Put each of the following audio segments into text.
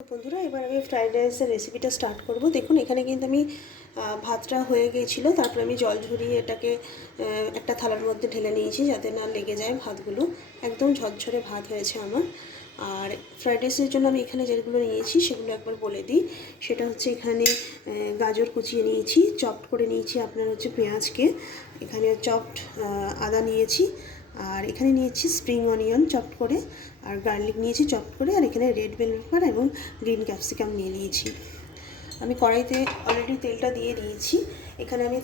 বন্ধুরা, এবার আমি ফ্রাইড রাইসের রেসিপিটা স্টার্ট করব। দেখুন, এখানে কিন্তু আমি ভাতটা হয়ে গিয়েছিলো, তারপরে আমি জল ঝরিয়ে এটাকে একটা থালার মধ্যে ঢেলে নিয়েছি যাতে না লেগে যায় ভাতগুলো। একদম ঝরঝরে ভাত হয়েছে আমার। আর ফ্রাইড রাইসের জন্য আমি এখানে যেগুলো নিয়েছি সেগুলো একবার বলে দিই। সেটা হচ্ছে এখানে গাজর কুচিয়ে নিয়েছি, চপড করে নিয়েছি আপনার হচ্ছে পেঁয়াজকে, এখানে চপড আদা নিয়েছি, আর এখানে নিয়েছি স্প্রিং অনিয়ন চপড করে, আর গার্লিক নিয়েছি চপড করে, আর এখানে রেড বেল পেপার এবং গ্রিন ক্যাপসিকাম নিয়ে নিয়েছি। আমি কড়াইতে অলরেডি তেলটা দিয়ে দিয়েছি। এখানে আমি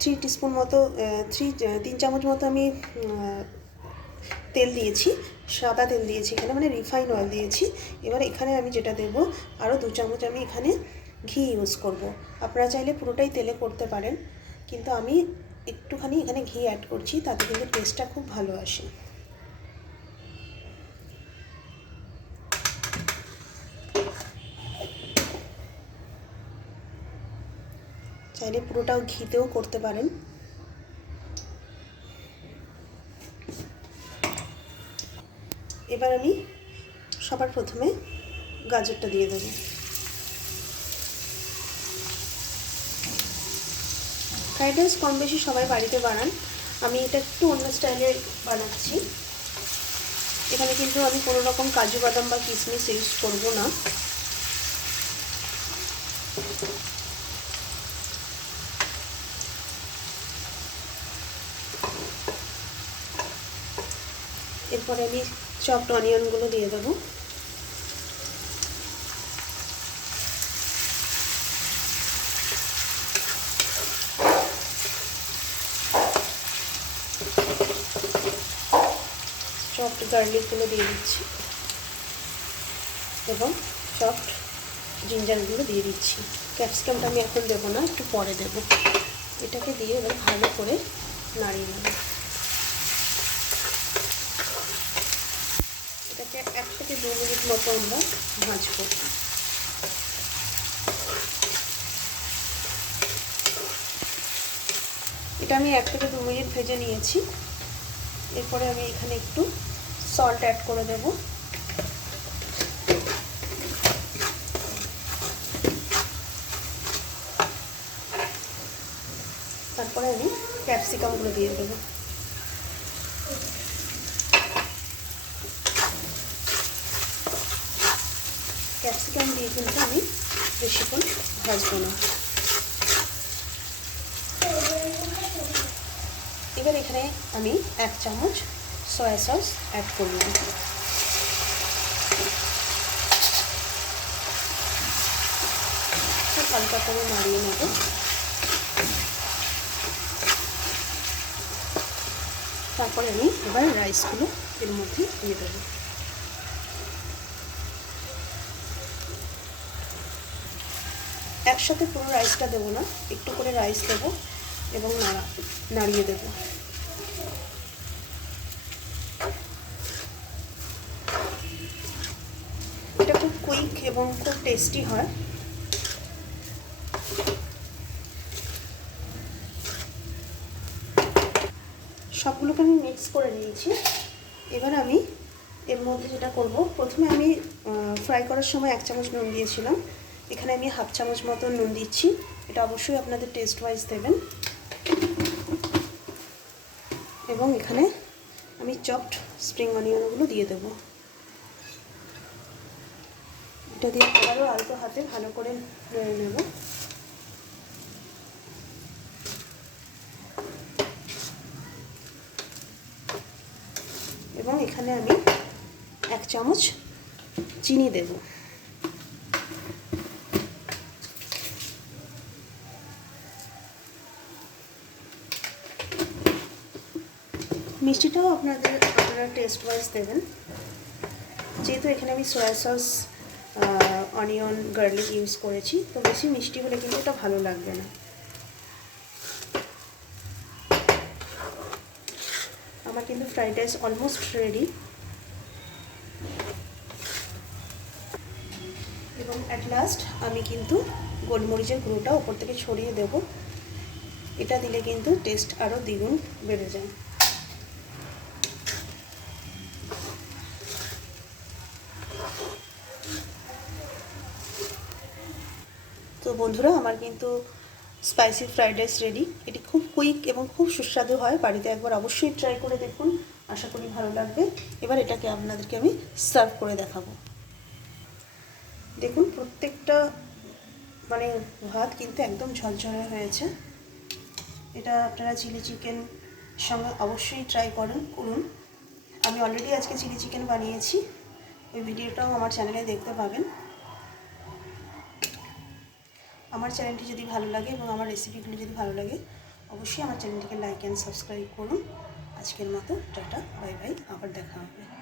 3 টিস্পুন মতো 3 চামচ মতো আমি তেল দিয়েছি, সাদা তেল দিয়েছি এখানে, মানে রিফাইন অয়েল দিয়েছি। এবার এখানে আমি যেটা দেব, আরও 2 চামচ আমি এখানে ঘি ইউজ করব। আপনারা চাইলে পুরোটাই তেলে করতে পারেন, কিন্তু আমি একটুখানি এখানে ঘি অ্যাড করছি, তাতে কিন্তু টেস্টটা খুব ভালো আসে। চাইলে পুরোটাও ঘিতেও করতে পারেন। এবার আমি সবার প্রথমে গাজরটা দিয়ে দেবো। ফ্রাইড রাইস কম বেশি সবাই বাড়িতে বানান, আমি এটা একটু অন্য স্টাইলে বানাচ্ছি। এখানে কিন্তু আমি কোনো রকম কাজু বাদাম বা কিশমিশ ইউজ করব না। এরপরে আমি চপড অনিয়নগুলো দিয়ে দেবো। চপড গার্লিকগুলো দিয়ে দিচ্ছি এবং চপড জিঞ্জারগুলো দিয়ে দিচ্ছি। ক্যাপসিকামটা আমি এখন দেবো না, একটু পরে দেবো। এটাকে দিয়ে এবার ভালো করে নাড়িয়ে নেব। এটাকে 1 থেকে 2 মিনিট মতো আমরা ভাজবো। এটা আমি 1 থেকে 2 মিনিট ভেজে নিয়েছি। এরপরে আমি এখানে একটু সল্ট অ্যাড করে দেব। তারপরে আমি ক্যাপসিকামগুলো দিয়ে দেব। ক্যাপসিকাম দিয়ে কিন্তু আমি বেশিক্ষণ ভাজবো না। এবার এখানে আমি 1 চামচ সয়া সস অ্যাড করব। খুব হালকা করে নাড়িয়ে নেব। তারপরে আমি এবার রাইসগুলো এর মধ্যে দিয়ে দেবো। একসাথে পুরো রাইসটা দেবো না, একটু করে রাইস দেবো এবং নাড়িয়ে দেবো। এটা খুব কুইক এবং খুব টেস্টি হয়। সবগুলোকে আমি মিক্স করে নিয়েছি। এবার আমি এর মধ্যে যেটা করব, প্রথমে আমি ফ্রাই করার সময় 1 চামচ নুন দিয়েছিলাম, এখানে আমি 1/2 চামচ মতো নুন দিচ্ছি। এটা অবশ্যই আপনাদের টেস্ট ওয়াইজ দেবেন। এবং এখানে আমি চপড স্প্রিং অনিয়নগুলো দিয়ে দেবো। এটা দিয়ে আবারও আলতো হাতে ভালো করে নেড়ে নেব। এবং এখানে আমি 1 চামচ চিনি দেব। মিষ্টিটাও আপনারা টেস্ট ওয়াইজ দেবেন। যেহেতু এখানে আমি soya sauce, onion, garlic use করেছি, তো বেশি মিষ্টি হলে কিন্তু এটা ভালো লাগবে না। আমার কিন্তু ফ্রাইড রাইস অলমোস্ট রেডি। এবং অ্যাট লাস্ট আমি কিন্তু গোলমরিচের গুঁড়োটা ওপর থেকে ছড়িয়ে দেব। এটা দিলে কিন্তু টেস্ট আরও দ্বিগুণ বেড়ে যায়। তো বন্ধুরা, আমার কিন্তু স্পাইসি ফ্রাইড রাইস রেডি। এটি খুব কুইক এবং খুব সুস্বাদু হয়, বাড়িতে একবার অবশ্যই ট্রাই করে দেখুন, আশা করি ভালো লাগবে। এবার এটাকে আপনাদেরকে আমি সার্ভ করে দেখাবো। দেখুন প্রত্যেকটা মানে ভাত কিন্তু একদম ঝরঝরে হয়েছে। এটা আপনারা চিলি চিকেন সঙ্গে অবশ্যই ট্রাই করুন। আমি অলরেডি আজকে চিলি চিকেন বানিয়েছি, ওই ভিডিওটাও আমার চ্যানেলে দেখতে পাবেন। আমার চ্যানেলটি যদি ভালো লাগে এবং আমার রেসিপিগুলো যদি ভালো লাগে, অবশ্যই আমার চ্যানেলটিকে লাইক অ্যান্ড সাবস্ক্রাইব করুন। আজকের মতো টাটা, বাই বাই, আবার দেখা হবে।